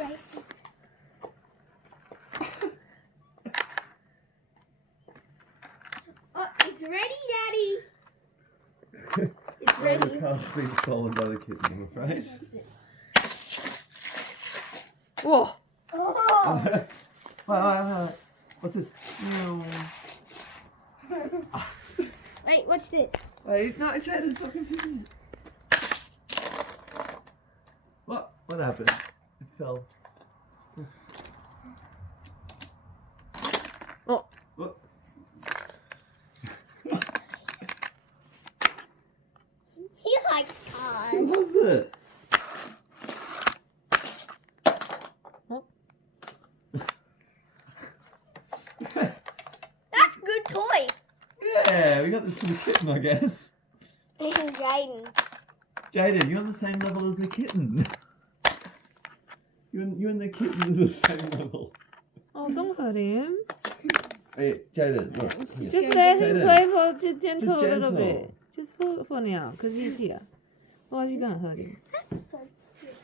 racing. Oh, it's ready, Daddy. It's ready. The car's been stolen by the kitten, I'm afraid. Whoa. Oh. Wait. What's this? Wait, what's this? Wait, no, Jaden, stop confusing it. What? What happened? It fell. Oh. What? He likes He cars. loves it. Oh. That's a good toy. Yeah, we got this for the kitten, I guess. Jaden. Jaden, you're on the same level as the kitten. You and the kitten are the same level. Oh, don't hurt him. Hey, Jaden, look. Just here. let him Jaden. play for just gentle Just a little gentle. bit. Just for now, because he's here. Why is he gonna hurt him? That's so cute.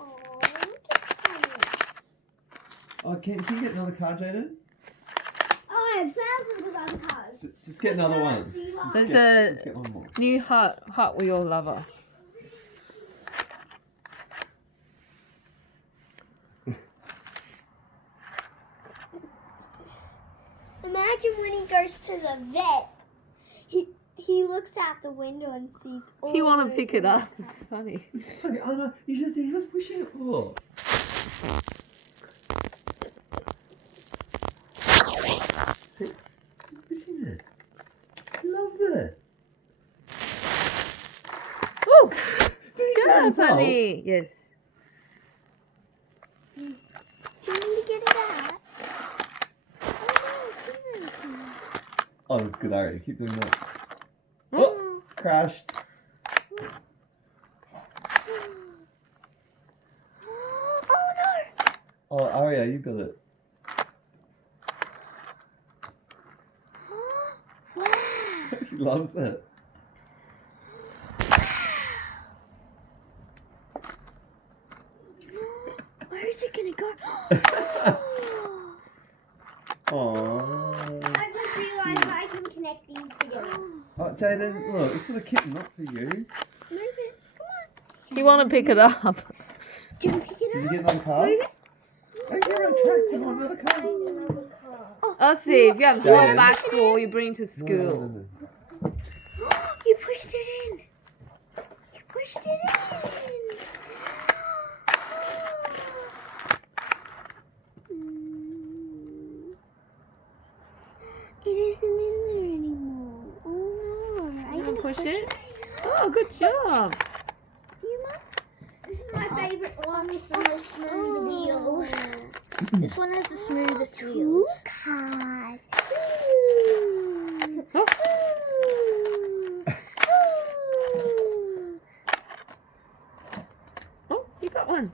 Oh, look at that. Oh, can you get another car, Jaden? Oh, I have thousands of other cars. Just get another one. What cars do you like? There's Just a get one more. new Hot Wheel lover. Imagine when he goes to the vet, he looks out the window and sees all He want to those pick it up. cars. It's funny. Okay, oh no, you should see he was pushing it for. See? He's pushing it. He loves it. Oh, Did he good get job, himself? honey. Yes. Do you need to get it out? Oh, that's good, Ari. Keep doing that. Hmm? Oh, crashed. Oh no! Oh, Aria, you got it. Wow! He loves it. Where is it gonna go? Aww. I just realised I can connect these together. Oh, Jaden, look, it's for the kitten, not for you. Move it. Come on. He want to pick it up. Do you want to pick it Did up? you get another car? Move it. Hey, you're on tracks. You want another car? I'll see. If you have Jaden. hot back school, you bring to No, school. no. You pushed it in. You pushed it in. It isn't in there anymore. Oh no. Are You you want to gonna push it? Oh, good job. You might. This is my favourite one with the most smooth wheels. This one has the smoothest wheels. Cars. Oh. Oh, you got one.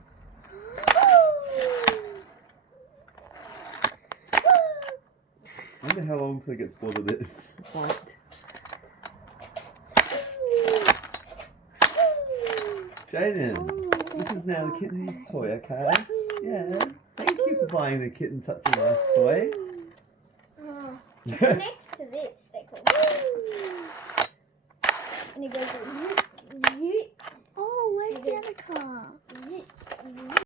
I wonder how long till it gets bored of this. Point. Jaden, this is now the kitten's toy, okay? Yeah. Thank you for buying the kitten such a nice toy. It's next to this. They call it. And it goes like, oh, where's the other car?